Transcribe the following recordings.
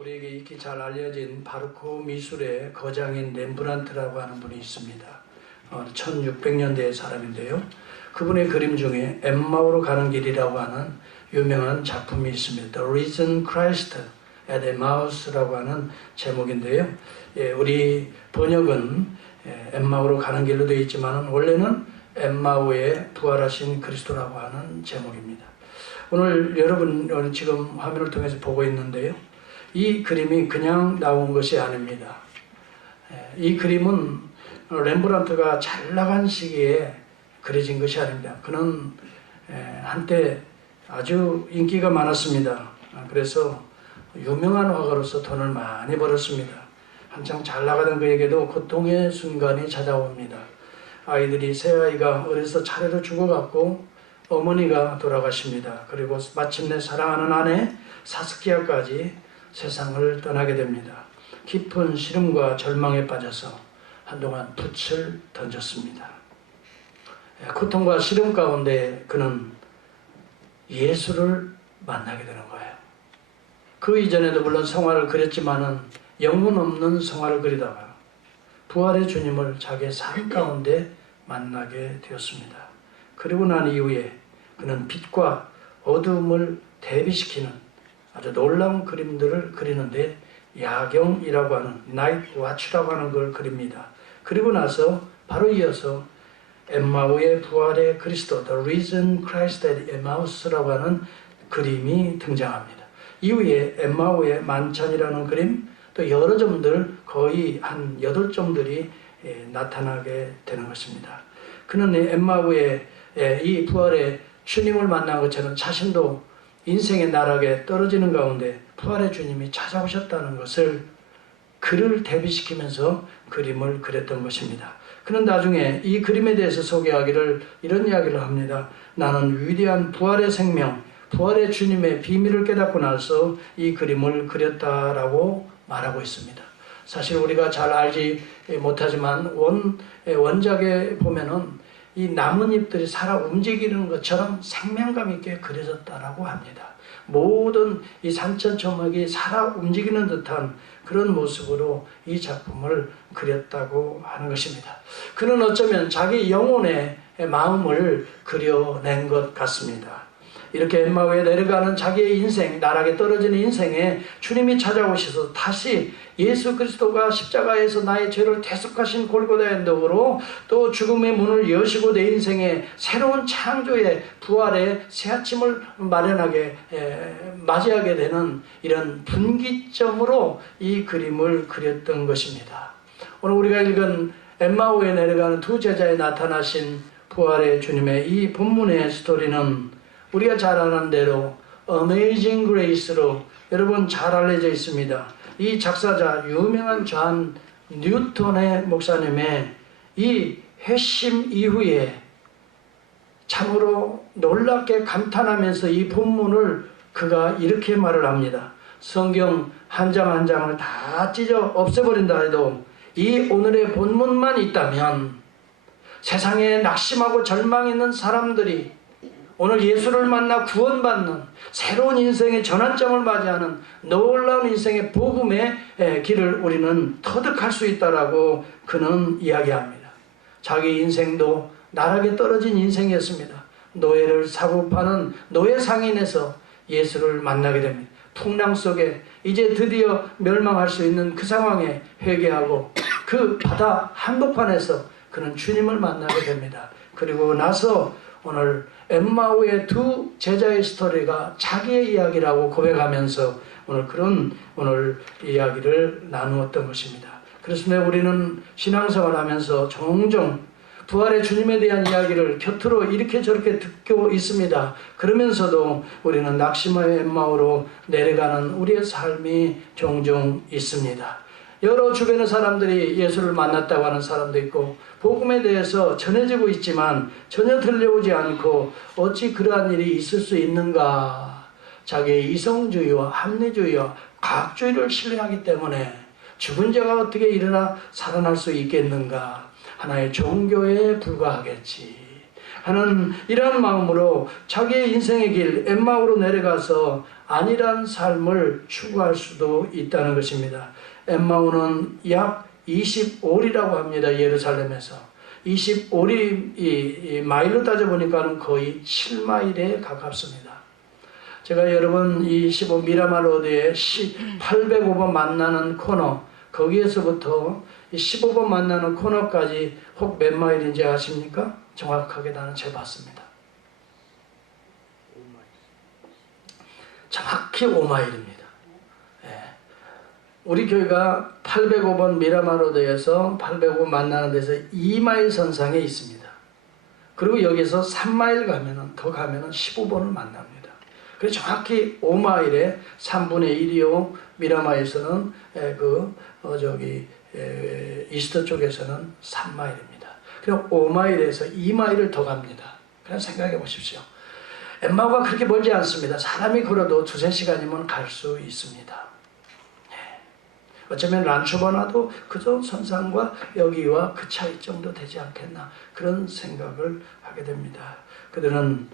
우리에게 익히 잘 알려진 바르코 미술의 거장인 렘브란트라고 하는 분이 있습니다. 1600년대의 사람인데요. 그분의 그림 중에 엠마오로 가는 길이라고 하는 유명한 작품이 있습니다. The Risen Christ at Emmaus라고 하는 제목인데요. 우리 번역은 엠마오로 가는 길로 되어 있지만 원래는 엠마오에 부활하신 그리스도라고 하는 제목입니다. 오늘 여러분 지금 화면을 통해서 보고 있는데요. 이 그림이 그냥 나온 것이 아닙니다. 이 그림은 렘브란트가 잘 나간 시기에 그려진 것이 아닙니다. 그는 한때 아주 인기가 많았습니다. 그래서 유명한 화가로서 돈을 많이 벌었습니다. 한창 잘 나가던 그에게도 고통의 순간이 찾아옵니다. 아이들이 새아이가 어려서 차례로 죽어갔고 어머니가 돌아가십니다. 그리고 마침내 사랑하는 아내 사스키아까지 세상을 떠나게 됩니다. 깊은 시름과 절망에 빠져서 한동안 돛을 던졌습니다. 고통과 시름 가운데 그는 예수를 만나게 되는 거예요. 그 이전에도 물론 성화를 그렸지만은 영혼 없는 성화를 그리다가 부활의 주님을 자기의 삶 가운데 만나게 되었습니다. 그리고 난 이후에 그는 빛과 어둠을 대비시키는 아주 놀라운 그림들을 그리는데 야경이라고 하는 나이트 와치라고 하는 걸 그립니다. 그리고 나서 바로 이어서 엠마오의 부활의 그리스도 The Risen Christ at Emmaus라고 하는 그림이 등장합니다. 이후에 엠마오의 만찬이라는 그림 또 여러 점들 거의 한 8점들이 나타나게 되는 것입니다. 그는 엠마오의 이 부활의 주님을 만난 것처럼 자신도 인생의 나락에 떨어지는 가운데 부활의 주님이 찾아오셨다는 것을 그를 대비시키면서 그림을 그렸던 것입니다. 그는 나중에 이 그림에 대해서 소개하기를 이런 이야기를 합니다. 나는 위대한 부활의 생명, 부활의 주님의 비밀을 깨닫고 나서 이 그림을 그렸다라고 말하고 있습니다. 사실 우리가 잘 알지 못하지만 원작에 보면은 이 나뭇잎들이 살아 움직이는 것처럼 생명감 있게 그려졌다라고 합니다. 모든 이 산천초목이 살아 움직이는 듯한 그런 모습으로 이 작품을 그렸다고 하는 것입니다. 그는 어쩌면 자기 영혼의 마음을 그려낸 것 같습니다. 이렇게 엠마오에 내려가는 자기의 인생, 나락에 떨어지는 인생에 주님이 찾아오셔서 다시 예수 그리스도가 십자가에서 나의 죄를 대속하신 골고다의 언덕으로 또 죽음의 문을 여시고 내 인생에 새로운 창조의 부활의 새 아침을 마련하게 맞이하게 되는 이런 분기점으로 이 그림을 그렸던 것입니다. 오늘 우리가 읽은 엠마오에 내려가는 두 제자에 나타나신 부활의 주님의 이 본문의 스토리는 우리가 잘 아는 대로 Amazing Grace로 여러분 잘 알려져 있습니다. 이 작사자 유명한 존 뉴턴의 목사님의 이 회심 이후에 참으로 놀랍게 감탄하면서 이 본문을 그가 이렇게 말을 합니다. 성경 한 장 한 장을 다 찢어 없애버린다 해도 이 오늘의 본문만 있다면 세상에 낙심하고 절망 있는 사람들이 오늘 예수를 만나 구원받는 새로운 인생의 전환점을 맞이하는 놀라운 인생의 복음의 길을 우리는 터득할 수 있다라고 그는 이야기합니다. 자기 인생도 나락에 떨어진 인생이었습니다. 노예를 사고 파는 노예 상인에서 예수를 만나게 됩니다. 풍랑 속에 이제 드디어 멸망할 수 있는 그 상황에 회개하고 그 바다 한복판에서 그는 주님을 만나게 됩니다. 그리고 나서 오늘 엠마오의 두 제자의 스토리가 자기의 이야기라고 고백하면서 오늘 이야기를 나누었던 것입니다. 그래서 우리는 신앙생활 하면서 종종 부활의 주님에 대한 이야기를 곁으로 이렇게 저렇게 듣고 있습니다. 그러면서도 우리는 낙심의 엠마오로 내려가는 우리의 삶이 종종 있습니다. 여러 주변의 사람들이 예수를 만났다고 하는 사람도 있고 복음에 대해서 전해지고 있지만 전혀 들려오지 않고 어찌 그러한 일이 있을 수 있는가. 자기의 이성주의와 합리주의와 과학주의를 신뢰하기 때문에 죽은 자가 어떻게 일어나 살아날 수 있겠는가. 하나의 종교에 불과하겠지 하는 이러한 마음으로 자기의 인생의 길 엠마오로 내려가서 안일한 삶을 추구할 수도 있다는 것입니다. 엠마오는 약 25리라고 합니다. 예루살렘에서 25리 마일로 따져보니까 거의 7마일에 가깝습니다. 제가 여러분 이 15 미라마 로드에 805번 만나는 코너, 거기에서부터 15번 만나는 코너까지 혹 몇 마일인지 아십니까? 정확하게 나는 재봤습니다. 정확히 5마일입니다. 예. 우리 교회가 805번 미라마로드에서 805번 만나는 데서 2마일 선상에 있습니다. 그리고 여기서 3마일 더 가면은 15번을 만납니다. 그래서 정확히 5마일에 3분의 1이요. 미라마에서는 이스터 쪽에서는 3마일입니다. 그리고 5마일에서 2마일을 더 갑니다. 그냥 생각해 보십시오. 엠마오가 그렇게 멀지 않습니다. 사람이 걸어도 2-3시간이면 갈 수 있습니다. 어쩌면 란초바나도 그저 선상과 여기와 그 차이 정도 되지 않겠나, 그런 생각을 하게 됩니다. 그들은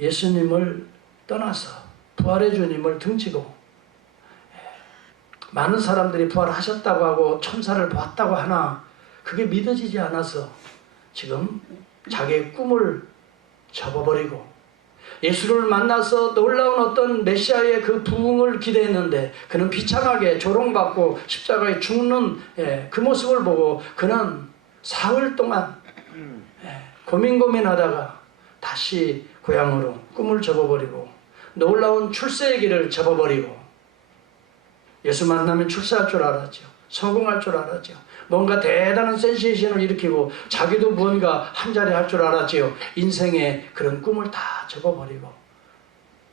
예수님을 떠나서 부활의 주님을 등지고, 많은 사람들이 부활하셨다고 하고 천사를 보았다고 하나 그게 믿어지지 않아서 지금 자기의 꿈을 접어버리고, 예수를 만나서 놀라운 어떤 메시아의 그 부흥을 기대했는데 그는 비참하게 조롱받고 십자가에 죽는 그 모습을 보고 그는 사흘 동안 고민하다가 다시 고향으로 꿈을 접어버리고 놀라운 출세의 길을 접어버리고, 예수 만나면 출세할 줄 알았죠. 성공할 줄 알았죠. 뭔가 대단한 센세이션을 일으키고 자기도 뭔가 한 자리 할 줄 알았지요. 인생의 그런 꿈을 다 접어버리고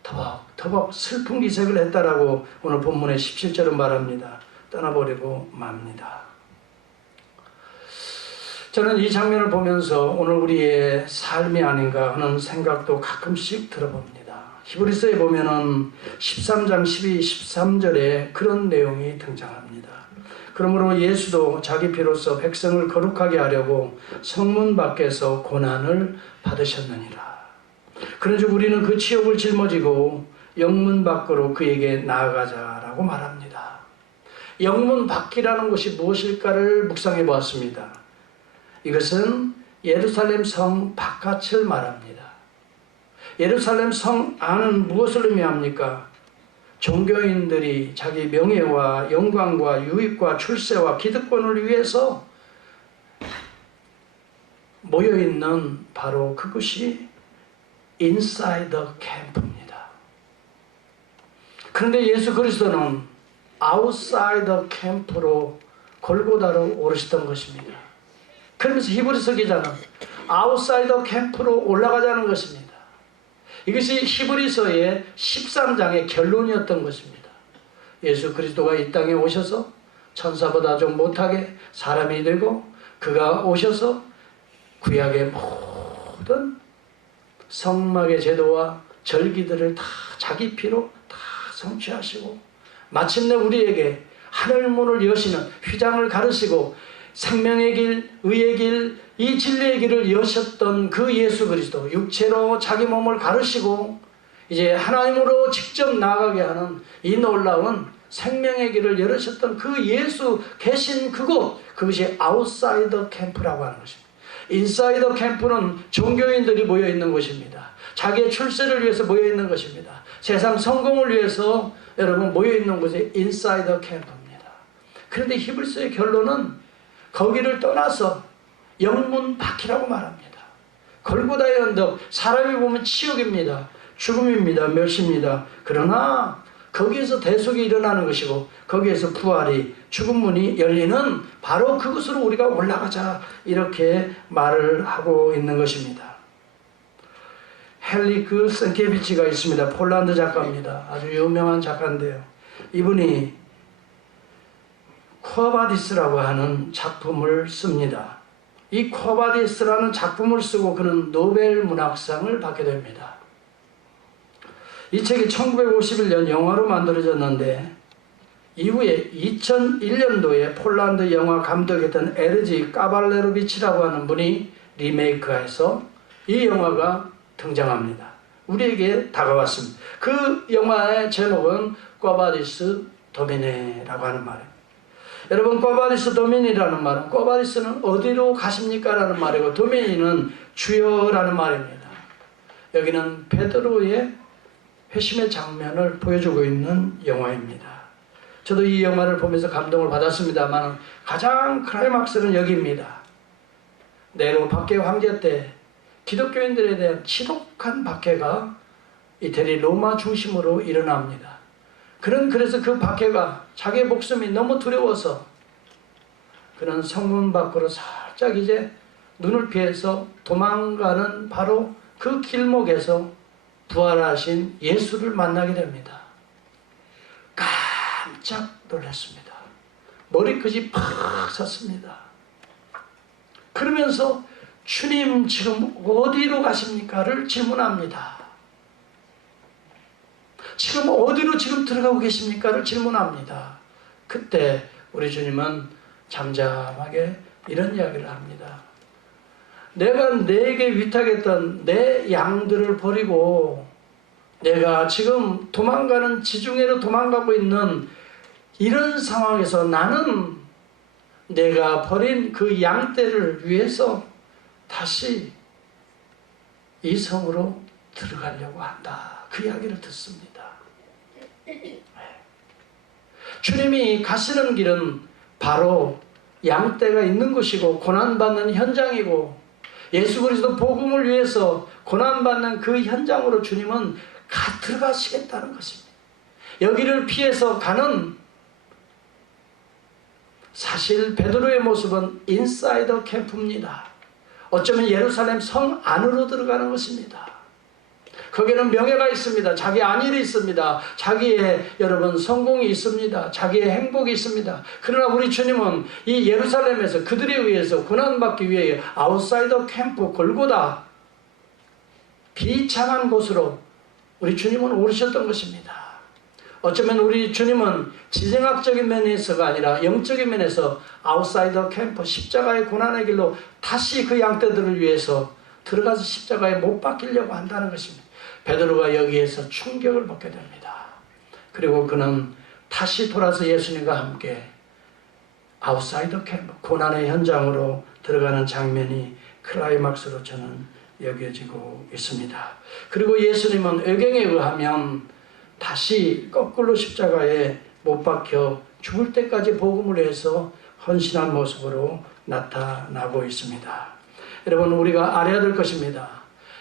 터벅터벅 슬픈 기색을 했다라고 오늘 본문의 17절은 말합니다. 떠나버리고 맙니다. 저는 이 장면을 보면서 오늘 우리의 삶이 아닌가 하는 생각도 가끔씩 들어봅니다. 히브리서에 보면은 13장 12, 13절에 그런 내용이 등장합니다. 그러므로 예수도 자기 피로써 백성을 거룩하게 하려고 성문 밖에서 고난을 받으셨느니라. 그런즉 우리는 그 치욕을 짊어지고 영문 밖으로 그에게 나아가자라고 말합니다. 영문 밖이라는 것이 무엇일까를 묵상해 보았습니다. 이것은 예루살렘 성 바깥을 말합니다. 예루살렘 성 안은 무엇을 의미합니까? 종교인들이 자기 명예와 영광과 유익과 출세와 기득권을 위해서 모여있는 바로 그것이 inside the camp입니다. 그런데 예수 그리스도는 outside the camp로 골고다로 오르셨던 것입니다. 그러면서 히브리서 기자는 outside the camp로 올라가자는 것입니다. 이것이 히브리서의 13장의 결론이었던 것입니다. 예수 그리스도가 이 땅에 오셔서 천사보다 좀 못하게 사람이 되고, 그가 오셔서 구약의 모든 성막의 제도와 절기들을 다 자기 피로 다 성취하시고, 마침내 우리에게 하늘문을 여시는 휘장을 가르시고 생명의 길, 의의 길, 이 진리의 길을 여셨던 그 예수 그리스도, 육체로 자기 몸을 가르시고 이제 하나님으로 직접 나아가게 하는 이 놀라운 생명의 길을 열으셨던 그 예수 계신 그곳, 그것이 아웃사이더 캠프라고 하는 것입니다. 인사이더 캠프는 종교인들이 모여있는 곳입니다. 자기의 출세를 위해서 모여있는 것입니다. 세상 성공을 위해서 여러분 모여있는 곳이 인사이더 캠프입니다. 그런데 히브리서의 결론은 거기를 떠나서 영문 밖이라고 말합니다. 골고다의 언덕, 사람이 보면 치욕입니다. 죽음입니다. 멸시입니다. 그러나 거기에서 대속이 일어나는 것이고 거기에서 부활이, 죽은 문이 열리는 바로 그곳으로 우리가 올라가자, 이렇게 말을 하고 있는 것입니다. 헬리크 센케비치가 있습니다. 폴란드 작가입니다. 아주 유명한 작가인데요. 이분이 쿼바디스라고 하는 작품을 씁니다. 이 쿼바디스라는 작품을 쓰고 그는 노벨 문학상을 받게 됩니다. 이 책이 1951년 영화로 만들어졌는데 이후에 2001년도에 폴란드 영화 감독했던 에르지 까발레로비치라고 하는 분이 리메이크해서 이 영화가 등장합니다. 우리에게 다가왔습니다. 그 영화의 제목은 꿔바리스 도미네라고 하는 말입니다. 여러분, 꿔바리스 도미니라는 말은, 꿔바리스는 어디로 가십니까? 라는 말이고, 도미니는 주여라는 말입니다. 여기는 베드로의 회심의 장면을 보여주고 있는 영화입니다. 저도 이 영화를 보면서 감동을 받았습니다만 가장 클라이막스는 여기입니다. 네로 박해 황제 때 기독교인들에 대한 지독한 박해가 이태리 로마 중심으로 일어납니다. 그래서 그 박해가 자기의 목숨이 너무 두려워서 그는 성문 밖으로 살짝 이제 눈을 피해서 도망가는 바로 그 길목에서 부활하신 예수를 만나게 됩니다. 깜짝 놀랐습니다. 머리끝이 팍 섰습니다. 그러면서 주님 지금 어디로 가십니까?를 질문합니다. 지금 어디로 지금 들어가고 계십니까?를 질문합니다. 그때 우리 주님은 잠잠하게 이런 이야기를 합니다. 내가 내게 위탁했던 내 양들을 버리고 내가 지금 도망가는 지중해로 도망가고 있는 이런 상황에서 나는 내가 버린 그 양떼를 위해서 다시 이 성으로 들어가려고 한다. 그 이야기를 듣습니다. 주님이 가시는 길은 바로 양떼가 있는 곳이고 고난받는 현장이고 예수 그리스도 복음을 위해서 고난받는 그 현장으로 주님은 들어가시겠다는 것입니다. 여기를 피해서 가는 사실 베드로의 모습은 인사이더 캠프입니다. 어쩌면 예루살렘 성 안으로 들어가는 것입니다. 거기는 명예가 있습니다. 자기 안일이 있습니다. 자기의 여러분 성공이 있습니다. 자기의 행복이 있습니다. 그러나 우리 주님은 이 예루살렘에서 그들에 의해서 고난받기 위해 아웃사이더 캠프 골고다 비참한 곳으로 우리 주님은 오르셨던 것입니다. 어쩌면 우리 주님은 지생학적인 면에서가 아니라 영적인 면에서 아웃사이더 캠프 십자가의 고난의 길로 다시 그 양떼들을 위해서 들어가서 십자가에 못 박히려고 한다는 것입니다. 베드로가 여기에서 충격을 받게 됩니다. 그리고 그는 다시 돌아서 예수님과 함께 아웃사이더 캠프 고난의 현장으로 들어가는 장면이 클라이막스로 저는 여겨지고 있습니다. 그리고 예수님은 의경에 의하면 다시 거꾸로 십자가에 못 박혀 죽을 때까지 복음을 위해서 헌신한 모습으로 나타나고 있습니다. 여러분, 우리가 알아야 될 것입니다.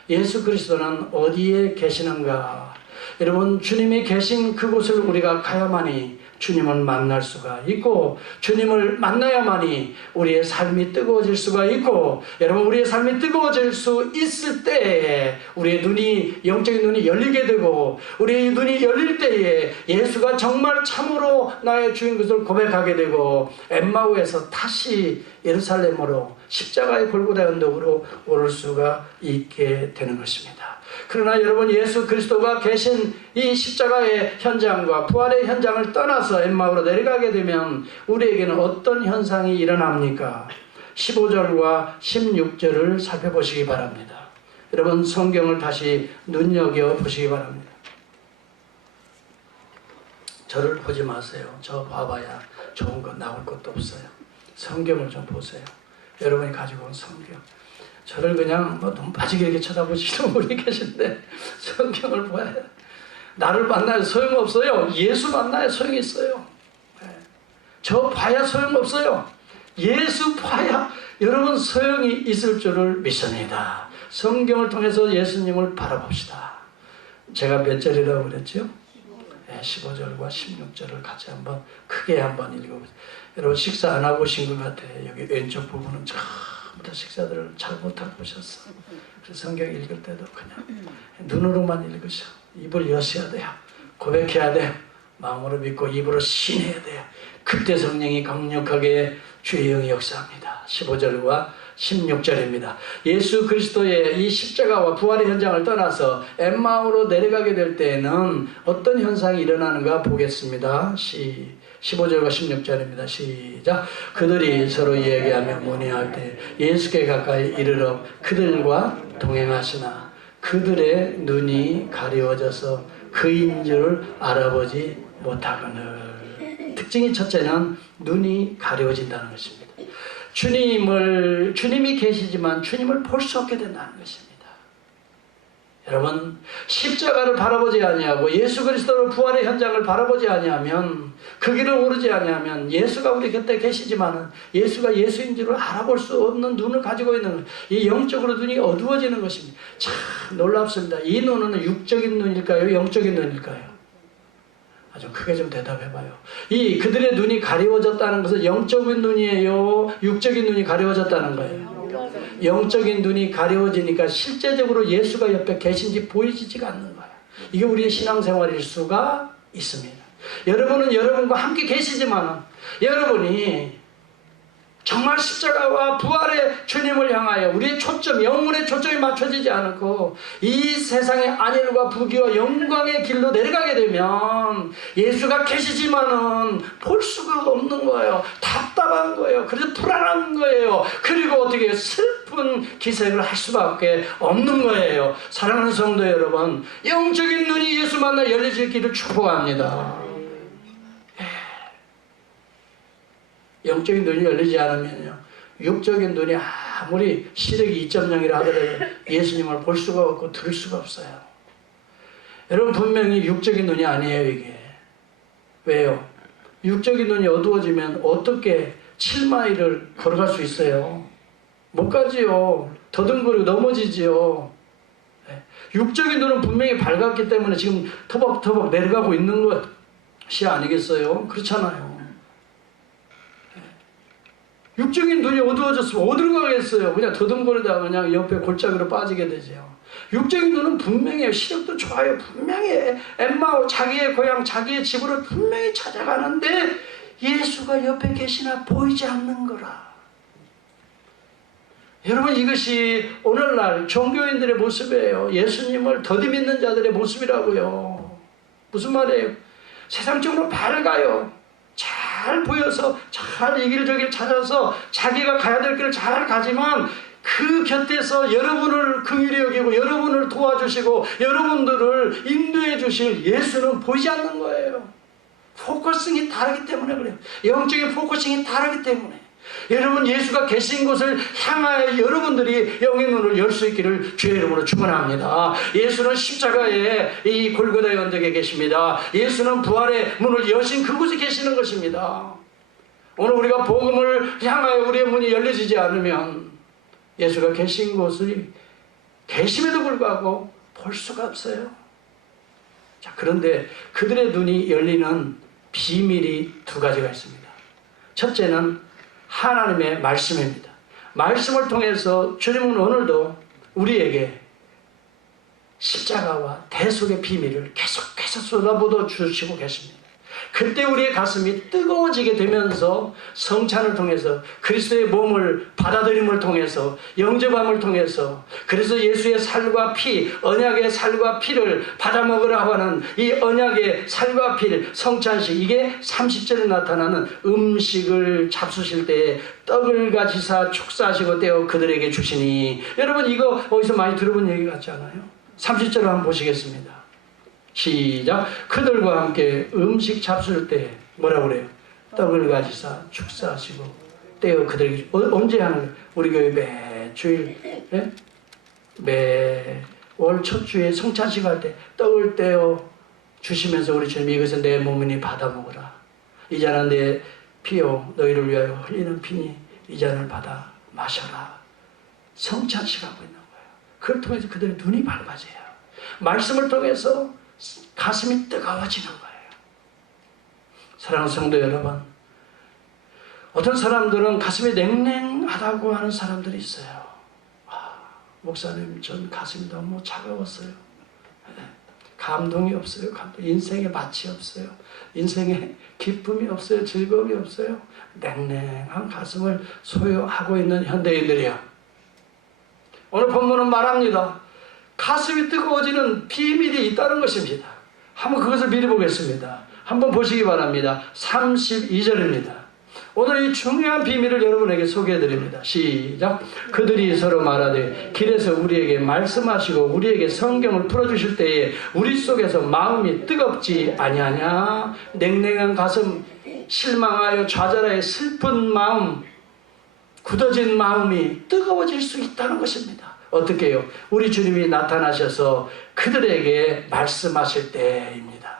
예수 그리스도는 어디에 계시는가? 여러분, 주님이 계신 그곳을 우리가 가야만이 주님을 만날 수가 있고 주님을 만나야만이 우리의 삶이 뜨거워질 수가 있고 여러분, 우리의 삶이 뜨거워질 수 있을 때에 우리의 눈이 영적인 눈이 열리게 되고 우리의 눈이 열릴 때에 예수가 정말 참으로 나의 주인 것을 고백하게 되고 엠마오에서 다시 예루살렘으로 십자가의 골고다 언덕으로 오를 수가 있게 되는 것입니다. 그러나 여러분, 예수 그리스도가 계신 이 십자가의 현장과 부활의 현장을 떠나서 엠마오로 내려가게 되면 우리에게는 어떤 현상이 일어납니까? 15절과 16절을 살펴보시기 바랍니다. 여러분, 성경을 다시 눈여겨보시기 바랍니다. 저를 보지 마세요. 저 봐봐야 좋은 거 나올 것도 없어요. 성경을 좀 보세요. 여러분이 가지고 온 성경. 저를 그냥 눈 빠지게 이렇게 쳐다보시는 분이 계신데 성경을 봐야 해요. 나를 만나야 소용없어요. 예수 만나야 소용이 있어요. 저 봐야 소용없어요. 예수 봐야 여러분 소용이 있을 줄을 믿습니다. 성경을 통해서 예수님을 바라봅시다. 제가 몇 절이라고 그랬죠? 15절과 16절을 같이 한번 크게 한번 읽어보세요. 여러분, 식사 안 하고 오신 것 같아요. 여기 왼쪽 부분은 처음부터 식사들을 잘 못하고 오셨어. 그래서 성경 읽을 때도 그냥 눈으로만 읽으셔. 입을 여셔야 돼요. 고백해야 돼요. 마음으로 믿고 입으로 신해야 돼요. 그때 성령이 강력하게 주의 영이 역사합니다. 15절과 16절입니다. 예수 그리스도의 이 십자가와 부활의 현장을 떠나서 엠마오로 내려가게 될 때에는 어떤 현상이 일어나는가 보겠습니다. 15절과 16절입니다. 시작. 그들이 서로 이야기하며 문의할 때 예수께 가까이 이르러 그들과 동행하시나 그들의 눈이 가려워져서 그인 줄 알아보지 못하거늘. 특징이 첫째는 눈이 가려워진다는 것입니다. 주님이 계시지만 주님을 볼 수 없게 된다는 것입니다. 여러분, 십자가를 바라보지 아니하고 예수 그리스도의 부활의 현장을 바라보지 아니하면, 그 길을 오르지 아니하면 예수가 우리 곁에 계시지만은 예수가 예수인 줄을 알아볼 수 없는 눈을 가지고 있는, 이 영적으로 눈이 어두워지는 것입니다. 참 놀랍습니다. 이 눈은 육적인 눈일까요? 영적인 눈일까요? 아주 크게 좀 대답해봐요. 이 그들의 눈이 가려워졌다는 것은 영적인 눈이에요? 육적인 눈이 가려워졌다는 거예요? 영적인 눈이 가려워지니까 실제적으로 예수가 옆에 계신지 보이지가 않는 거예요. 이게 우리의 신앙생활일 수가 있습니다. 여러분은 여러분과 함께 계시지만 여러분이 정말 십자가와 부활의 주님을 향하여 우리의 초점, 영혼의 초점이 맞춰지지 않고 이 세상의 안일과 부귀와 영광의 길로 내려가게 되면 예수가 계시지만은 볼 수가 없는 거예요. 답답한 거예요. 그래서 불안한 거예요. 그리고 어떻게 슬픈 기색을 할 수밖에 없는 거예요. 사랑하는 성도 여러분, 영적인 눈이 예수 만나 열려질 길을 축복합니다. 영적인 눈이 열리지 않으면요, 육적인 눈이 아무리 시력이 2.0이라 하더라도 예수님을 볼 수가 없고 들을 수가 없어요. 여러분, 분명히 육적인 눈이 아니에요, 이게. 왜요? 육적인 눈이 어두워지면 어떻게 7마일을 걸어갈 수 있어요? 못 가지요. 더듬거리고 넘어지지요. 육적인 눈은 분명히 밝았기 때문에 지금 터벅터벅 내려가고 있는 것이 아니겠어요? 그렇잖아요. 육적인 눈이 어두워졌으면 어디로 가겠어요? 그냥 더듬거리다가 그냥 옆에 골짜기로 빠지게 되죠. 육적인 눈은 분명히 시력도 좋아요. 분명히 엠마오, 자기의 고향, 자기의 집으로 분명히 찾아가는데 예수가 옆에 계시나 보이지 않는 거라. 여러분, 이것이 오늘날 종교인들의 모습이에요. 예수님을 더디 믿는 자들의 모습이라고요. 무슨 말이에요? 세상적으로 밝아요. 잘 보여서 잘 이 길 저 길 찾아서 자기가 가야 될 길을 잘 가지만 그 곁에서 여러분을 긍휼히 여기고 여러분을 도와주시고 여러분들을 인도해 주실 예수는 보이지 않는 거예요. 포커싱이 다르기 때문에 그래요. 영적인 포커싱이 다르기 때문에. 여러분, 예수가 계신 곳을 향하여 여러분들이 영의 눈을 열 수 있기를 주의 이름으로 축원합니다. 예수는 십자가의 이 골고다의 언덕에 계십니다. 예수는 부활의 문을 여신 그곳에 계시는 것입니다. 오늘 우리가 복음을 향하여 우리의 문이 열려지지 않으면 예수가 계신 곳을 계심에도 불구하고 볼 수가 없어요. 자, 그런데 그들의 눈이 열리는 비밀이 두 가지가 있습니다. 첫째는 하나님의 말씀입니다. 말씀을 통해서 주님은 오늘도 우리에게 십자가와 대속의 비밀을 계속해서 쏟아부어 주시고 계십니다. 그때 우리의 가슴이 뜨거워지게 되면서 성찬을 통해서 그리스도의 몸을 받아들임을 통해서 영접함을 통해서, 그래서 예수의 살과 피, 언약의 살과 피를 받아먹으라고 하는 이 언약의 살과 피를 성찬식, 이게 30절에 나타나는 음식을 잡수실 때에 떡을 가지사 축사하시고 떼어 그들에게 주시니. 여러분, 이거 어디서 많이 들어본 얘기 같지 않아요? 30절을 한번 보시겠습니다. 시작. 그들과 함께 음식 잡술 때 뭐라고 그래요? 떡을 가지사 축사하시고 떼어 그들에게. 언제 하는 거예요? 우리 교회 매주일, 매월 첫 주에 성찬식 할 때 떡을 떼어 주시면서 우리 주님, 이것은 내 몸이니 받아 먹으라. 이 잔은 내 피요 너희를 위하여 흘리는 피니 이 잔을 받아 마셔라. 성찬식 하고 있는 거예요. 그걸 통해서 그들의 눈이 밝아져요. 말씀을 통해서 가슴이 뜨거워지는 거예요. 사랑하는 성도 여러분, 어떤 사람들은 가슴이 냉랭하다고 하는 사람들이 있어요. 목사님, 전 가슴이 너무 차가웠어요. 감동이 없어요. 인생에 맛이 없어요. 인생에 기쁨이 없어요. 즐거움이 없어요. 냉랭한 가슴을 소유하고 있는 현대인들이야. 오늘 본문은 말합니다. 가슴이 뜨거워지는 비밀이 있다는 것입니다. 한번 그것을 미리 보겠습니다. 한번 보시기 바랍니다. 32절입니다. 오늘 이 중요한 비밀을 여러분에게 소개해드립니다. 시작. 그들이 서로 말하되 길에서 우리에게 말씀하시고 우리에게 성경을 풀어주실 때에 우리 속에서 마음이 뜨겁지 아니하냐. 냉랭한 가슴, 실망하여 좌절하여 슬픈 마음, 굳어진 마음이 뜨거워질 수 있다는 것입니다. 어떻게 해요? 우리 주님이 나타나셔서 그들에게 말씀하실 때입니다.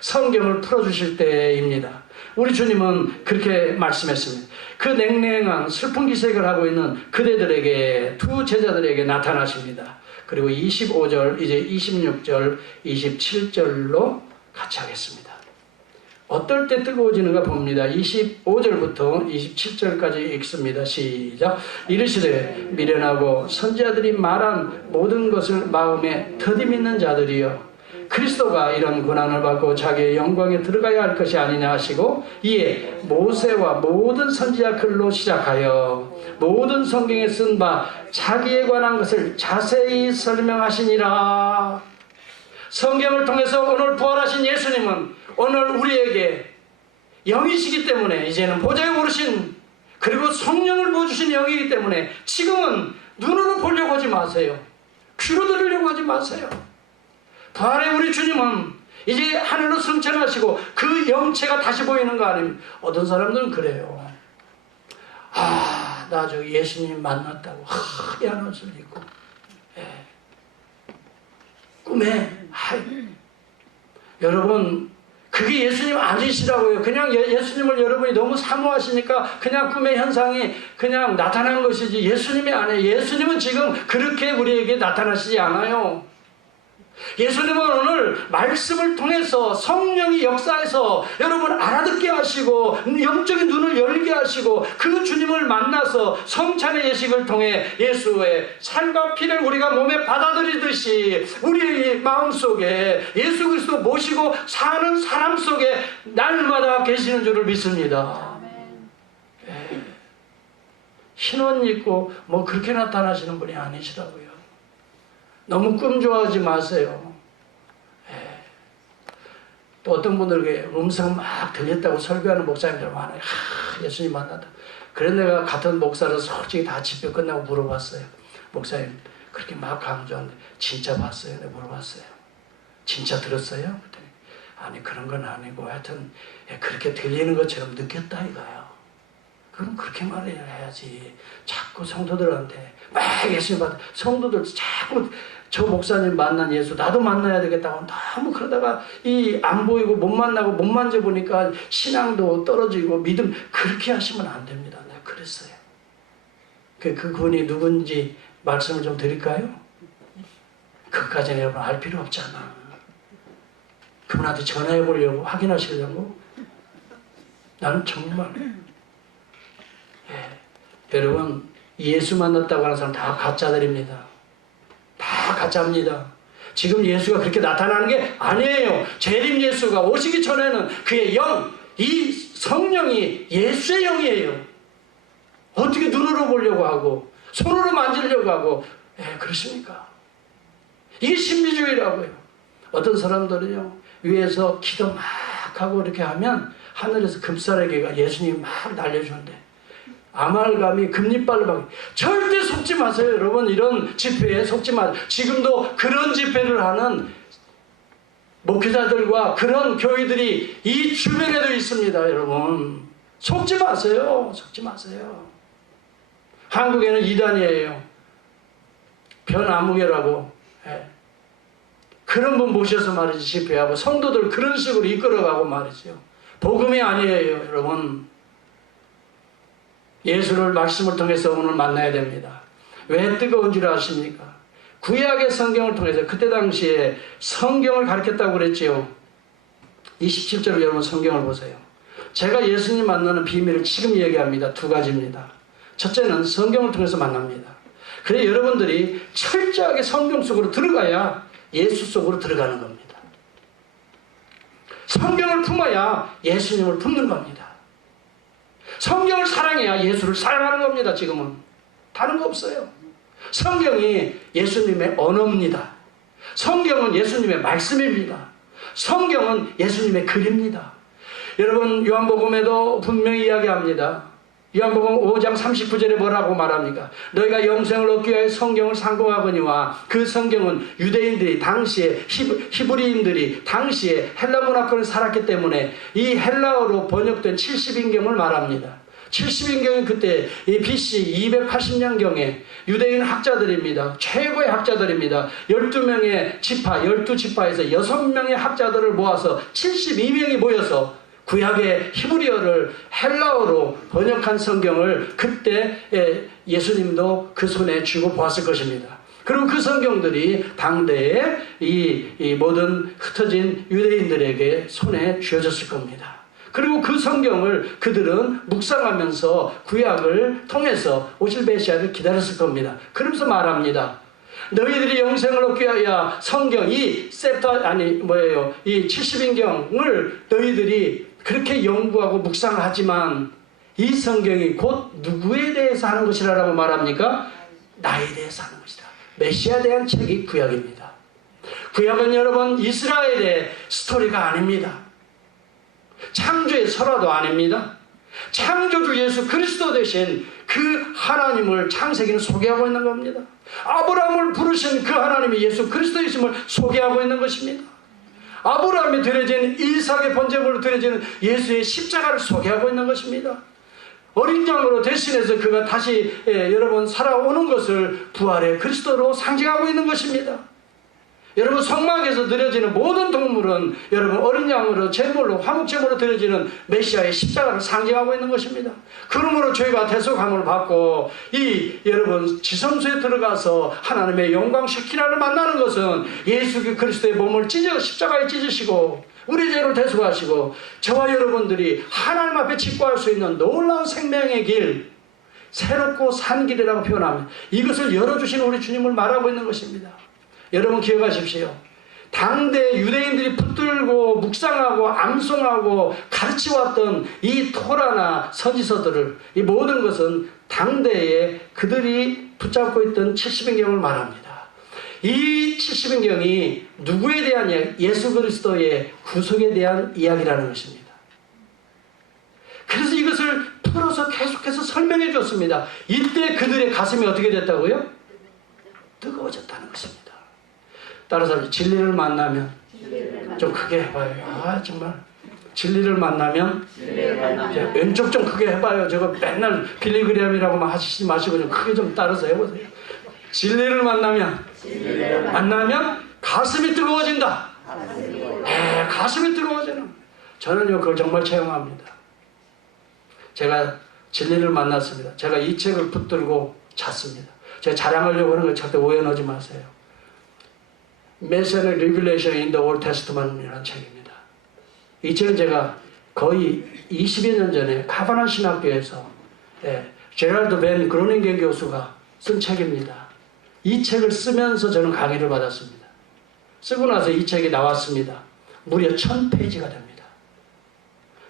성경을 풀어주실 때입니다. 우리 주님은 그렇게 말씀했습니다. 그 냉랭한 슬픈 기색을 하고 있는 그대들에게, 두 제자들에게 나타나십니다. 그리고 25절, 이제 26절, 27절로 같이 하겠습니다. 어떨 때 뜨거워지는가 봅니다. 25절부터 27절까지 읽습니다. 시작. 이르시되 미련하고 선지자들이 말한 모든 것을 마음에 더디 믿는 자들이여, 그리스도가 이런 고난을 받고 자기의 영광에 들어가야 할 것이 아니냐 하시고, 이에 모세와 모든 선지자 글로 시작하여 모든 성경에 쓴 바 자기에 관한 것을 자세히 설명하시니라. 성경을 통해서 오늘 부활하신 예수님은 오늘 우리에게 영이시기 때문에, 이제는 보좌에 오르신, 그리고 성령을 부어주신 영이기 때문에 지금은 눈으로 보려고 하지 마세요. 귀로 들으려고 하지 마세요. 부활의 우리 주님은 이제 하늘로 승천하시고 그 영체가 다시 보이는 거 아닙니까? 어떤 사람들은 그래요. 나 저 예수님 만났다고 하얀 옷을 입고, 꿈에, 여러분, 그게 예수님 아니시라고요. 그냥 예수님을 여러분이 너무 사모하시니까 그냥 꿈의 현상이 그냥 나타난 것이지 예수님이 아니에요. 예수님은 지금 그렇게 우리에게 나타나시지 않아요. 예수님은 오늘 말씀을 통해서 성령이 역사해서 여러분 알아듣게 하시고 영적인 눈을 열게 하시고 그 주님을 만나서 성찬의 예식을 통해 예수의 살과 피를 우리가 몸에 받아들이듯이 우리의 마음속에 예수 그리스도 모시고 사는 사람 속에 날마다 계시는 줄을 믿습니다. 흰옷 입고 뭐 그렇게 나타나시는 분이 아니시라고요. 너무 꿈 좋아하지 마세요. 또 어떤 분들에게 음성 막 들렸다고 설교하는 목사님들 많아요. 예수님 만났다. 그래서 내가 같은 목사를 솔직히 다 집회 끝나고 물어봤어요. 목사님 그렇게 막 강조하는데 진짜 봤어요? 내가 물어봤어요. 진짜 들었어요? 그랬더니 아니 그런 건 아니고 하여튼 그렇게 들리는 것처럼 느꼈다 이거예요. 그럼 그렇게 말해야지. 자꾸 성도들한테 막 예수님 받아. 성도들 자꾸 저 목사님 만난 예수 나도 만나야 되겠다고 너무 그러다가 이 안 보이고 못 만나고 못 만져보니까 신앙도 떨어지고 믿음, 그렇게 하시면 안 됩니다. 내가 그랬어요. 그분이 누군지 말씀을 좀 드릴까요? 그것까지는 여러분 알 필요 없잖아. 그분한테 전화해 보려고, 확인하시려고. 나는 정말 여러분 예수 만났다고 하는 사람 다 가짜들입니다. 다 가짜입니다. 지금 예수가 그렇게 나타나는 게 아니에요. 재림 예수가 오시기 전에는 그의 영, 이 성령이 예수의 영이에요. 어떻게 눈으로 보려고 하고 손으로 만지려고 하고 그러십니까? 이게 신비주의라고요. 어떤 사람들은요 위에서 기도 막 하고 이렇게 하면 하늘에서 금사라기가 예수님이 막 날려주는데 아말감이 금리빨로 막. 절대 속지 마세요. 여러분 이런 집회에 속지 마세요. 지금도 그런 집회를 하는 목회자들과 그런 교회들이 이 주변에도 있습니다. 여러분 속지 마세요. 속지 마세요. 한국에는 이단이에요. 변아무개라고 그런 분 모셔서 말이지 집회하고 성도들 그런 식으로 이끌어가고 말이죠. 복음이 아니에요. 여러분 예수를 말씀을 통해서 오늘 만나야 됩니다. 왜 뜨거운 줄 아십니까? 구약의 성경을 통해서 그때 당시에 성경을 가르쳤다고 그랬지요. 27절을 여러분 성경을 보세요. 제가 예수님 만나는 비밀을 지금 얘기합니다. 두 가지입니다. 첫째는 성경을 통해서 만납니다. 그래서 여러분들이 철저하게 성경 속으로 들어가야 예수 속으로 들어가는 겁니다. 성경을 품어야 예수님을 품는 겁니다. 성경을 사랑해야 예수를 사랑하는 겁니다. 지금은 다른 거 없어요. 성경이 예수님의 언어입니다. 성경은 예수님의 말씀입니다. 성경은 예수님의 글입니다. 여러분 요한복음에도 분명히 이야기합니다. 요한복음 5장 39절에 뭐라고 말합니까? 너희가 영생을 얻기 위하여 성경을 상고하거니와 그 성경은 유대인들이 당시에 히브리인들이 당시에 헬라 문화권에 살았기 때문에 이 헬라어로 번역된 70인경을 말합니다. 70인경이 그때 이 BC 280년경에 유대인 학자들입니다. 최고의 학자들입니다. 12명의 지파, 12지파에서 6명의 학자들을 모아서 72명이 모여서 구약의 히브리어를 헬라어로 번역한 성경을 그때 예수님도 그 손에 쥐고 보았을 것입니다. 그리고 그 성경들이 당대에 이 모든 흩어진 유대인들에게 손에 쥐어졌을 겁니다. 그리고 그 성경을 그들은 묵상하면서 구약을 통해서 오실 메시아를 기다렸을 겁니다. 그러면서 말합니다. 너희들이 영생을 얻기 위하여 성경 이 70인경을 너희들이 그렇게 연구하고 묵상을 하지만 이 성경이 곧 누구에 대해서 하는 것이라고 말합니까? 나에 대해서 하는 것이다. 메시아에 대한 책이 구약입니다. 구약은 여러분 이스라엘의 스토리가 아닙니다. 창조의 설화도 아닙니다. 창조주 예수 그리스도 대신 그 하나님을 창세기는 소개하고 있는 겁니다. 아브라함을 부르신 그 하나님이 예수 그리스도이심을 소개하고 있는 것입니다. 아브라함이 드려진 이삭의 번제물로 드려지는 예수의 십자가를 소개하고 있는 것입니다. 어린 양으로 대신해서 그가 다시 여러분 살아오는 것을 부활의 그리스도로 상징하고 있는 것입니다. 여러분 성막에서 드려지는 모든 동물은 여러분 어린 양으로 제물로 화목제물로 드려지는 메시아의 십자가를 상징하고 있는 것입니다. 그러므로 저희가 대속함을 받고 이 여러분 지성소에 들어가서 하나님의 영광 쉐키나를 만나는 것은 예수 그리스도의 몸을 십자가에 찢으시고 우리 죄를 대속하시고 저와 여러분들이 하나님 앞에 직구할 수 있는 놀라운 생명의 길, 새롭고 산 길이라고 표현합니다. 이것을 열어주신 우리 주님을 말하고 있는 것입니다. 여러분 기억하십시오. 당대 유대인들이 붙들고 묵상하고 암송하고 가르치왔던 이 토라나 선지서들을 이 모든 것은 당대에 그들이 붙잡고 있던 70인경을 말합니다. 이 70인경이 누구에 대한 이야기? 예수 그리스도의 구속에 대한 이야기라는 것입니다. 그래서 이것을 풀어서 계속해서 설명해 줬습니다. 이때 그들의 가슴이 어떻게 됐다고요? 뜨거워졌다는 것입니다. 따라서 진리를 만나면 좀 크게 해봐요. 정말 진리를 만나면 왼쪽 좀 크게 해봐요. 저거 맨날 빌리그램이라고만 하시지 마시고 좀 크게 좀 따라서 해보세요. 진리를 만나면 가슴이 뜨거워진다. 가슴이 뜨거워지는. 저는요 그걸 정말 체험합니다. 제가 진리를 만났습니다. 제가 이 책을 붙들고 잤습니다. 제가 자랑하려고 하는 걸 절대 오해하지 마세요. Messianic Revelation in the Old Testament이라는 책입니다. 이 책은 제가 거의 20여 년 전에 카바나 신학교에서 제랄드 벤 그로닝겐 교수가 쓴 책입니다. 이 책을 쓰면서 저는 강의를 받았습니다. 쓰고 나서 이 책이 나왔습니다. 무려 1000페이지가 됩니다.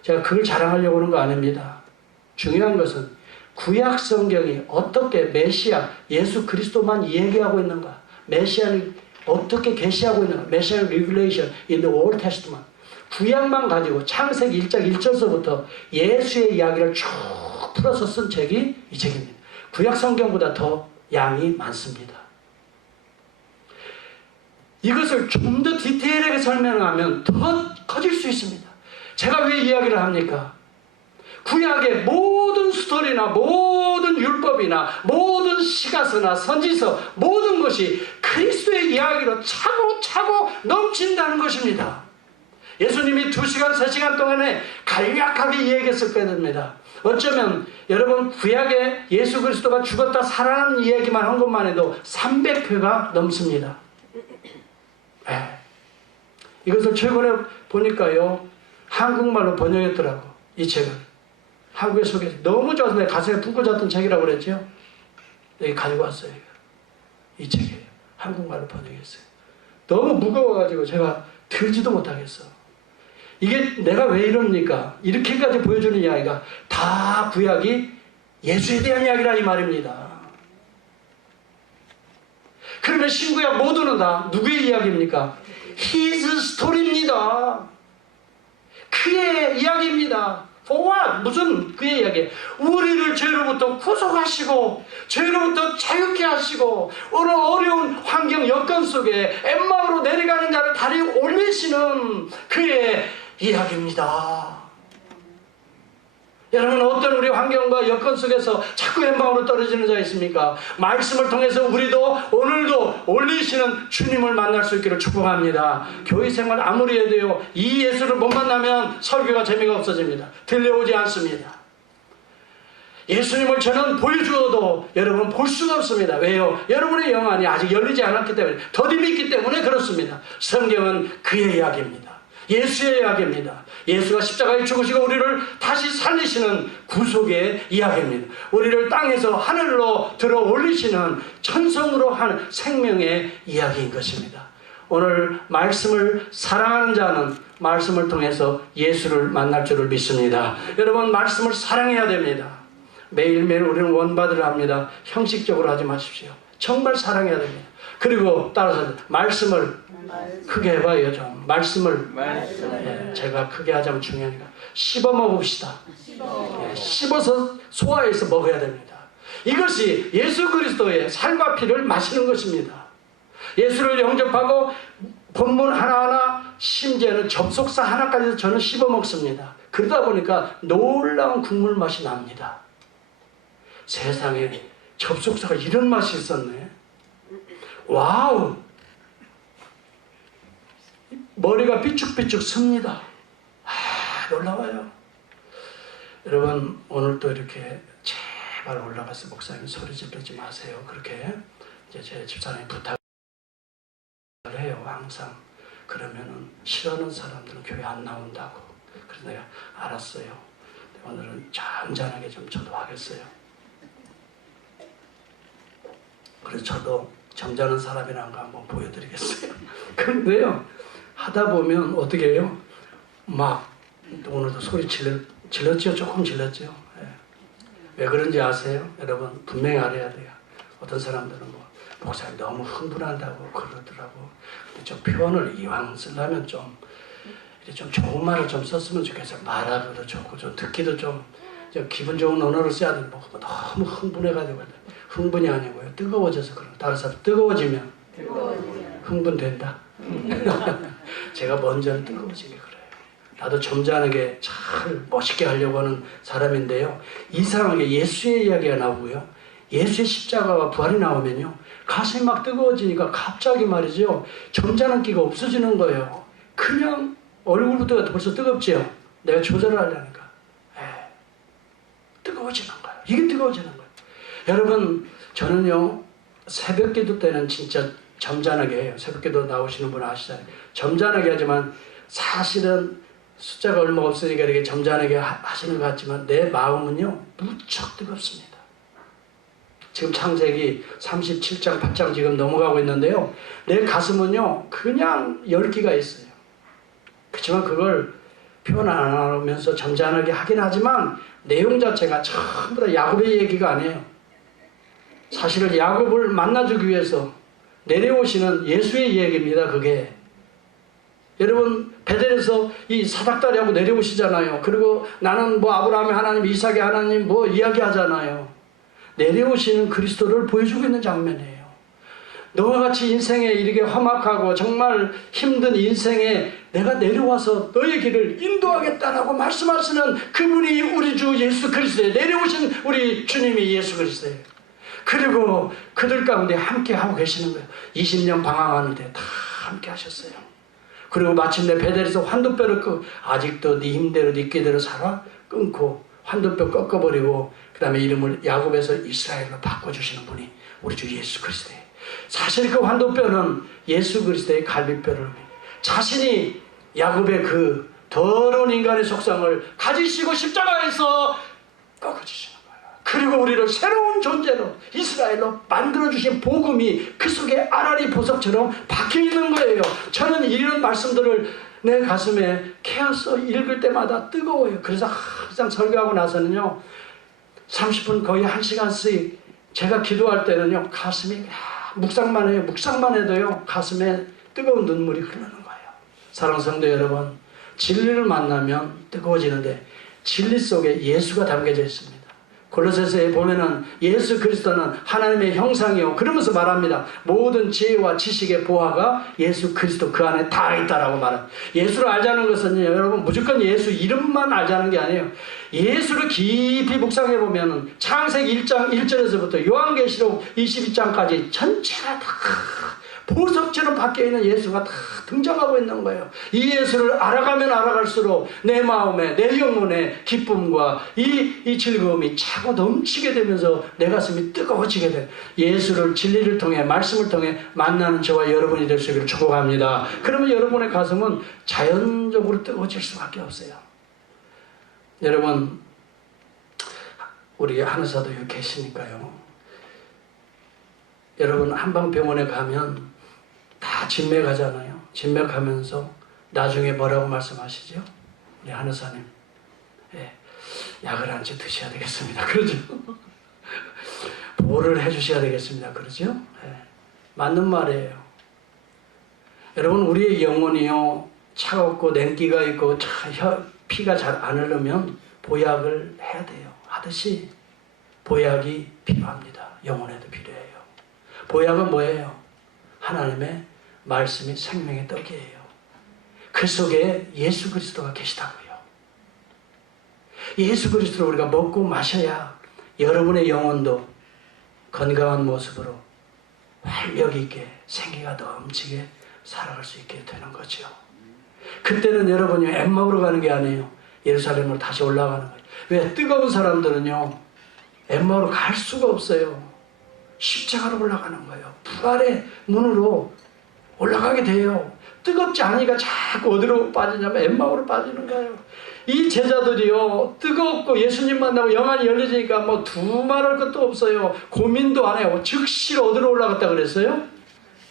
제가 그걸 자랑하려고 하는 거 아닙니다. 중요한 것은 구약 성경이 어떻게 메시아 예수 그리스도만 얘기하고 있는가, 메시아는 어떻게 계시하고 있는가, 메시아 리블레이션 in the Old Testament, 구약만 가지고 창세기 1장 1절서부터 예수의 이야기를 쭉 풀어서 쓴 책이 이 책입니다. 구약 성경보다 더 양이 많습니다. 이것을 좀 더 디테일하게 설명하면 더 커질 수 있습니다. 제가 왜 이야기를 합니까? 구약의 모든 스토리나 모든 율법이나 모든 시가서나 선지서 모든 것이 그리스도의 이야기로 차고차고 넘친다는 것입니다. 예수님이 2시간 3시간 동안에 간략하게 이야기했을 겁니다. 어쩌면 여러분 구약에 예수 그리스도가 죽었다 살아난 이야기만 한 것만 해도 300회가 넘습니다. 이것을 최근에 보니까요 한국말로 번역했더라고. 이 책을 한국에 소개해서 너무 좋아서 내 가슴에 품고 잤던 책이라고 그랬죠. 여기 가지고 왔어요. 이 책이에요. 한국말로 번역했어요. 너무 무거워가지고 제가 들지도 못하겠어. 이게 내가 왜 이럽니까? 이렇게까지 보여주는 이야기가 다 구약이 예수에 대한 이야기라 이 말입니다. 그러면 신구약 모두는 다 누구의 이야기입니까? His story입니다. 그의 이야기입니다. For what? 무슨 그의 이야기? 우리를 죄로부터 구속하시고 죄로부터 자유케 하시고 어느 어려운 환경 여건 속에 엠마오로 내려가는 자를 다리 올리시는 그의 이야기입니다. 여러분, 어떤 우리 환경과 여건 속에서 자꾸 엠마오로 떨어지는 자 있습니까? 말씀을 통해서 우리도 오늘도 올리시는 주님을 만날 수 있기를 축복합니다. 교회 생활 아무리 해도요, 이 예수를 못 만나면 설교가 재미가 없어집니다. 들려오지 않습니다. 예수님을 저는 보여주어도 여러분 볼 수가 없습니다. 왜요? 여러분의 영안이 아직 열리지 않았기 때문에, 더듬이 있기 때문에 그렇습니다. 성경은 그의 이야기입니다. 예수의 이야기입니다. 예수가 십자가에 죽으시고 우리를 다시 살리시는 구속의 이야기입니다. 우리를 땅에서 하늘로 들어 올리시는 천성으로 하는 생명의 이야기인 것입니다. 오늘 말씀을 사랑하는 자는 말씀을 통해서 예수를 만날 줄을 믿습니다. 여러분, 말씀을 사랑해야 됩니다. 매일매일 우리는 원받으려 합니다. 형식적으로 하지 마십시오. 정말 사랑해야 됩니다. 그리고 따라서 말씀을 크게 해봐요. 좀 말씀을 제가 크게 하자면 중요하니까 씹어 먹읍시다. 씹어서 소화해서 먹어야 됩니다. 이것이 예수 그리스도의 살과 피를 마시는 것입니다. 예수를 영접하고 본문 하나하나, 심지어는 접속사 하나까지도 저는 씹어 먹습니다. 그러다 보니까 놀라운 국물 맛이 납니다. 세상에 접속사가 이런 맛이 있었네. 와우! 머리가 삐죽삐죽 섭니다. 놀라워요. 여러분, 오늘도 이렇게 제발 올라가서 목사님 소리 지르지 마세요. 그렇게 이제 제 집사람이 부탁을 해요. 항상. 그러면은 싫어하는 사람들은 교회 안 나온다고. 그래서 내가 알았어요. 오늘은 잔잔하게 좀 저도 하겠어요. 그래서 저도 점잖은 사람이란 거 한번 보여드리겠어요. 그런데요, 하다 보면 어떻게 해요? 막 오늘도 소리 질렀죠? 조금 질렀죠? 예. 왜 그런지 아세요? 여러분, 분명히 알아야 돼요. 어떤 사람들은 뭐 목사님 너무 흥분한다고 그러더라고. 근데 좀 표현을 이왕 쓰려면 좀 좋은 말을 좀 썼으면 좋겠어요. 말하기도 좋고 좀 듣기도 좀 기분 좋은 언어를 써야 되는데 뭐 너무 흥분해가지고. 흥분이 아니고요, 뜨거워져서 그래요. 다른 사람 뜨거워지면 흥분된다. 제가 먼저 뜨거워지게 그래요. 나도 점잖게 잘 멋있게 하려고 하는 사람인데요, 이상하게 예수의 이야기가 나오고요, 예수의 십자가와 부활이 나오면요, 가슴이 막 뜨거워지니까 갑자기 말이죠, 점잖은 끼가 없어지는 거예요. 그냥 얼굴부터가 벌써 뜨겁지요. 내가 조절을 하려니까 뜨거워지는 거예요. 이게 뜨거워지는 거예요. 여러분, 저는요, 새벽기도 때는 진짜 점잖하게 해요. 새벽기도 나오시는 분 아시잖아요. 점잖하게 하지만 사실은 숫자가 얼마 없으니까 이렇게 점잖하게 하시는 것 같지만 내 마음은요, 무척 뜨겁습니다. 지금 창세기 37장, 8장 지금 넘어가고 있는데요, 내 가슴은요, 그냥 열기가 있어요. 그렇지만 그걸 표현 안 하면서 점잖하게 하긴 하지만 내용 자체가 전부 다 야곱의 얘기가 아니에요. 사실은 야곱을 만나주기 위해서 내려오시는 예수의 얘기입니다. 그게 여러분, 베델에서 이 사닥다리하고 내려오시잖아요. 그리고 나는 뭐 아브라함의 하나님, 이삭의 하나님 뭐 이야기하잖아요. 내려오시는 그리스도를 보여주고 있는 장면이에요. 너와 같이 인생에 이렇게 험악하고 정말 힘든 인생에 내가 내려와서 너의 길을 인도하겠다라고 말씀하시는 그분이 우리 주 예수 그리스도예요. 내려오신 우리 주님이 예수 그리스도예요. 그리고 그들 가운데 함께 하고 계시는 거예요. 20년 방황하는데 다 함께 하셨어요. 그리고 마침내 베델에서 환도뼈를 아직도 네 힘대로 네 꾀대로 살아? 끊고 환도뼈 꺾어버리고 그 다음에 이름을 야곱에서 이스라엘로 바꿔주시는 분이 우리 주 예수 그리스도예요. 사실 그 환도뼈는 예수 그리스도의 갈비뼈를 자신이 야곱의 그 더러운 인간의 속성을 가지시고 십자가에서 꺾어주시는 거예요. 그리고 우리를 새로운 존재로 이스라엘로 만들어주신 복음이 그 속에 아라리 보석처럼 박혀있는 거예요. 저는 이런 말씀들을 내 가슴에 캐어서 읽을 때마다 뜨거워요. 그래서 항상 설교하고 나서는요, 30분 거의 1시간씩 제가 기도할 때는요, 가슴이 묵상만 해요. 묵상만 해도요, 가슴에 뜨거운 눈물이 흐르는 거예요. 사랑하는 성도 여러분, 진리를 만나면 뜨거워지는데 진리 속에 예수가 담겨져 있습니다. 골로새서에 보면은 예수 그리스도는 하나님의 형상이요 그러면서 말합니다. 모든 지혜와 지식의 보화가 예수 그리스도 그 안에 다 있다라고 말합니다. 예수를 알자는 것은 여러분 무조건 예수 이름만 알자는 게 아니에요. 예수를 깊이 묵상해 보면은 창세기 1장 1절에서부터 요한계시록 22장까지 전체가 다 보석처럼 박혀있는 예수가 다 등장하고 있는 거예요. 이 예수를 알아가면 알아갈수록 내 마음에 내 영혼에 기쁨과 이 즐거움이 차고 넘치게 되면서 내 가슴이 뜨거워지게 돼요. 예수를 진리를 통해 말씀을 통해 만나는 저와 여러분이 될 수 있기를 축복합니다. 그러면 여러분의 가슴은 자연적으로 뜨거워질 수밖에 없어요. 여러분 우리 한의사도 여기 계시니까요. 여러분 한방병원에 가면 다 진맥하잖아요. 진맥하면서 나중에 뭐라고 말씀하시죠? 우리 한의사님, 예, 약을 한 주 드셔야 되겠습니다. 그러죠? 보호를 해주셔야 되겠습니다. 그러죠? 예, 맞는 말이에요. 여러분 우리의 영혼이요 차갑고 냉기가 있고 피가 잘 안 흐르면 보약을 해야 돼요. 하듯이 보약이 필요합니다. 영혼에도 필요해요. 보약은 뭐예요? 하나님의 말씀이 생명의 떡이에요. 그 속에 예수 그리스도가 계시다고요. 예수 그리스도를 우리가 먹고 마셔야 여러분의 영혼도 건강한 모습으로 활력 있게 생기가 넘치게 살아갈 수 있게 되는 거죠. 그때는 여러분이 엠마오로 가는 게 아니에요. 예루살렘으로 다시 올라가는 거예요. 왜? 뜨거운 사람들은요 엠마오로 갈 수가 없어요. 십자가로 올라가는 거예요. 부활의 문으로 올라가게 돼요. 뜨겁지 않으니까 자꾸 어디로 빠지냐면 엠마오로 빠지는 거예요. 이 제자들이요 뜨겁고 예수님 만나고 영안이 열려지니까 뭐 두말할 것도 없어요. 고민도 안 해요. 즉시로 어디로 올라갔다 그랬어요?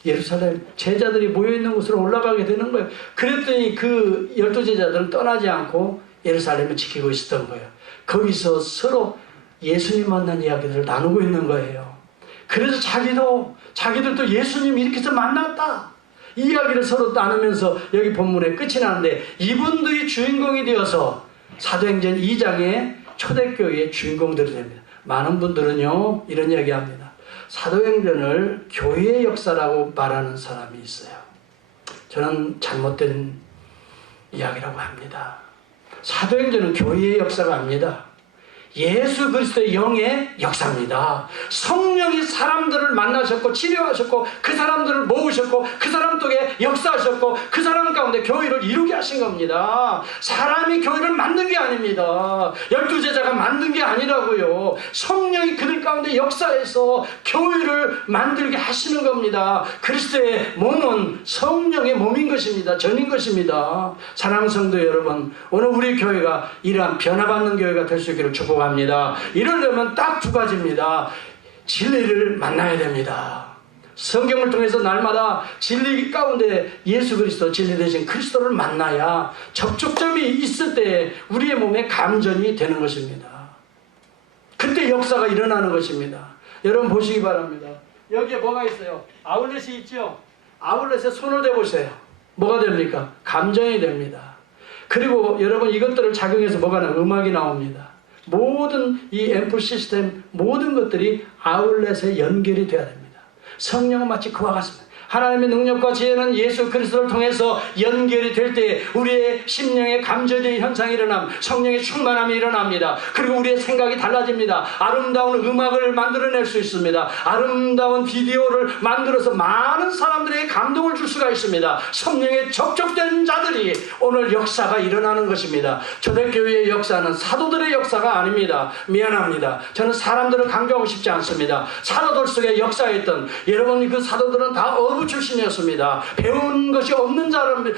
예루살렘 제자들이 모여있는 곳으로 올라가게 되는 거예요. 그랬더니 그 12제자들은 떠나지 않고 예루살렘을 지키고 있었던 거예요. 거기서 서로 예수님 만난 이야기들을 나누고 있는 거예요. 그래서 자기들도 예수님 이렇게 해서 만났다 이 이야기를 서로 나누면서 여기 본문에 끝이 나는데 이분들이 주인공이 되어서 사도행전 2장의 초대교회의 주인공들이 됩니다. 많은 분들은요 이런 이야기합니다. 사도행전을 교회의 역사라고 말하는 사람이 있어요. 저는 잘못된 이야기라고 합니다. 사도행전은 교회의 역사가 아닙니다. 예수 그리스도의 영의 역사입니다. 성령이 사람들을 만나셨고 치료하셨고 그 사람들을 모으셨고 그 사람 속에 역사하셨고 그 사람 가운데 교회를 이루게 하신 겁니다. 사람이 교회를 만든 게 아닙니다. 12제자가 만든 게 아니라고요. 성령이 그들 가운데 역사해서 교회를 만들게 하시는 겁니다. 그리스도의 몸은 성령의 몸인 것입니다. 전인 것입니다. 사랑하는 성도 여러분, 오늘 우리 교회가 이러한 변화받는 교회가 될 수 있기를 축복합니다. 이러려면 딱 두 가지입니다. 진리를 만나야 됩니다. 성경을 통해서 날마다 진리 가운데 예수 그리스도 진리 되신 그리스도를 만나야 접촉점이 있을 때 우리의 몸에 감전이 되는 것입니다. 그때 역사가 일어나는 것입니다. 여러분 보시기 바랍니다. 여기에 뭐가 있어요? 아울렛이 있죠? 아울렛에 손을 대보세요. 뭐가 됩니까? 감전이 됩니다. 그리고 여러분 이것들을 작용해서 뭐가 나와요? 음악이 나옵니다. 모든 이 앰플 시스템 모든 것들이 아울렛에 연결이 되어야 됩니다. 성령은 마치 그와 같습니다. 하나님의 능력과 지혜는 예수 그리스도를 통해서 연결이 될 때 우리의 심령의 감전의 현상이 일어납니다. 성령의 충만함이 일어납니다. 그리고 우리의 생각이 달라집니다. 아름다운 음악을 만들어낼 수 있습니다. 아름다운 비디오를 만들어서 많은 사람들에게 감동을 줄 수가 있습니다. 성령에 접촉된 자들이 오늘 역사가 일어나는 것입니다. 초대교회의 역사는 사도들의 역사가 아닙니다. 미안합니다. 저는 사람들을 강조하고 싶지 않습니다. 사도들 속에 역사했던 여러분 그 사도들은 다 출신이었습니다. 배운 것이 없는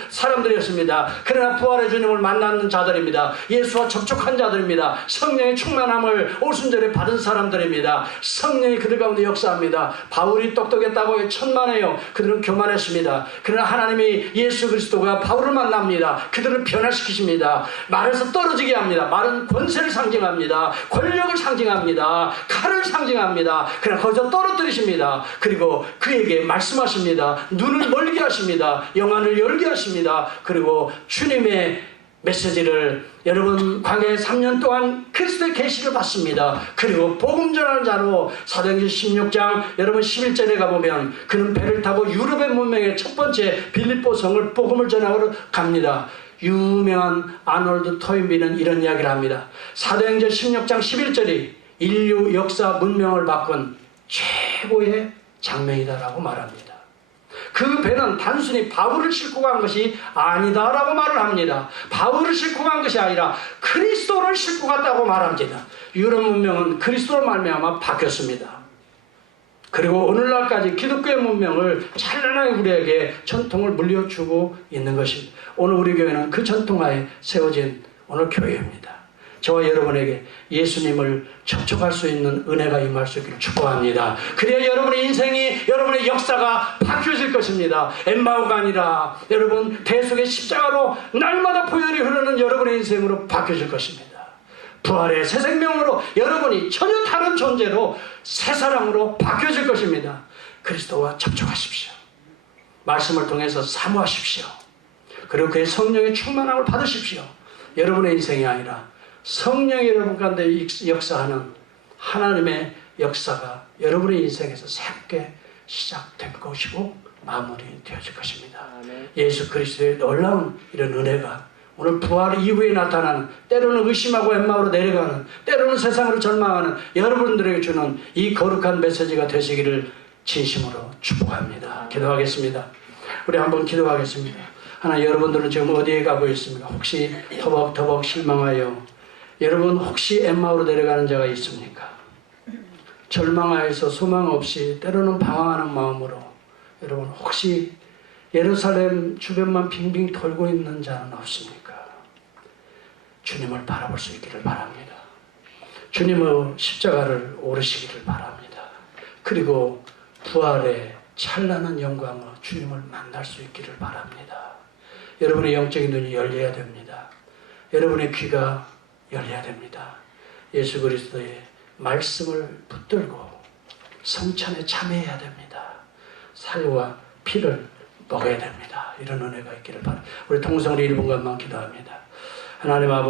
사람들이었습니다. 그러나 부활의 주님을 만나는 자들입니다. 예수와 접촉한 자들입니다. 성령의 충만함을 오순절에 받은 사람들입니다. 성령이 그들 가운데 역사합니다. 바울이 똑똑했다고 천만에요. 그들은 교만했습니다. 그러나 하나님이 예수 그리스도가 바울을 만납니다. 그들을 변화시키십니다. 말에서 떨어지게 합니다. 말은 권세를 상징합니다. 권력을 상징합니다. 칼을 상징합니다. 그러나 거기서 떨어뜨리십니다. 그리고 그에게 말씀하십니다. 눈을 멀게 하십니다. 영안을 열게 하십니다. 그리고 주님의 메시지를 여러분 광야에 3년 동안 그리스도의 계시를 받습니다. 그리고 복음 전하는 자로 사도행전 16장 여러분 11절에 가보면 그는 배를 타고 유럽의 문명의 첫 번째 빌립보 성을 복음을 전하러 갑니다. 유명한 아놀드 토인비는 이런 이야기를 합니다. 사도행전 16장 11절이 인류 역사 문명을 바꾼 최고의 장면이다라고 말합니다. 그 배는 단순히 바울을 싣고 간 것이 아니다라고 말을 합니다. 바울을 싣고 간 것이 아니라 그리스도를 싣고 갔다고 말합니다. 유럽 문명은 그리스도로 말미암아 바뀌었습니다. 그리고 오늘날까지 기독교의 문명을 찬란하게 우리에게 전통을 물려주고 있는 것입니다. 오늘 우리 교회는 그 전통하에 세워진 오늘 교회입니다. 저와 여러분에게 예수님을 접촉할 수 있는 은혜가 임할 수 있기를 축복합니다. 그래야 여러분의 인생이, 여러분의 역사가 바뀌어질 것입니다. 엠마오가 아니라 여러분 대속의 십자가로 날마다 보혈이 흐르는 여러분의 인생으로 바뀌어질 것입니다. 부활의 새 생명으로 여러분이 전혀 다른 존재로 새 사람으로 바뀌어질 것입니다. 그리스도와 접촉하십시오. 말씀을 통해서 사모하십시오. 그리고 그의 성령의 충만함을 받으십시오. 여러분의 인생이 아니라 성령이 여러분 가운데 역사하는 하나님의 역사가 여러분의 인생에서 새롭게 시작될 것이고 마무리되어질 것입니다. 예수 그리스도의 놀라운 이런 은혜가 오늘 부활 이후에 나타나는, 때로는 의심하고 엠마오로 내려가는, 때로는 세상으로 절망하는 여러분들에게 주는 이 거룩한 메시지가 되시기를 진심으로 축복합니다. 기도하겠습니다. 우리 한번 기도하겠습니다. 하나, 여러분들은 지금 어디에 가고 있습니까? 혹시 터벅터벅 실망하여 여러분 혹시 엠마오로 내려가는 자가 있습니까? 절망하여서 소망 없이 때로는 방황하는 마음으로 여러분 혹시 예루살렘 주변만 빙빙 돌고 있는 자는 없습니까? 주님을 바라볼 수 있기를 바랍니다. 주님의 십자가를 오르시기를 바랍니다. 그리고 부활의 찬란한 영광으로 주님을 만날 수 있기를 바랍니다. 여러분의 영적인 눈이 열려야 됩니다. 여러분의 귀가 열려야 됩니다. 예수 그리스도의 말씀을 붙들고 성찬에 참여해야 됩니다. 살과 피를 먹어야 됩니다. 이런 은혜가 있기를 바랍니다. 우리 통성으로 1분간만 기도합니다. 하나님 아버지,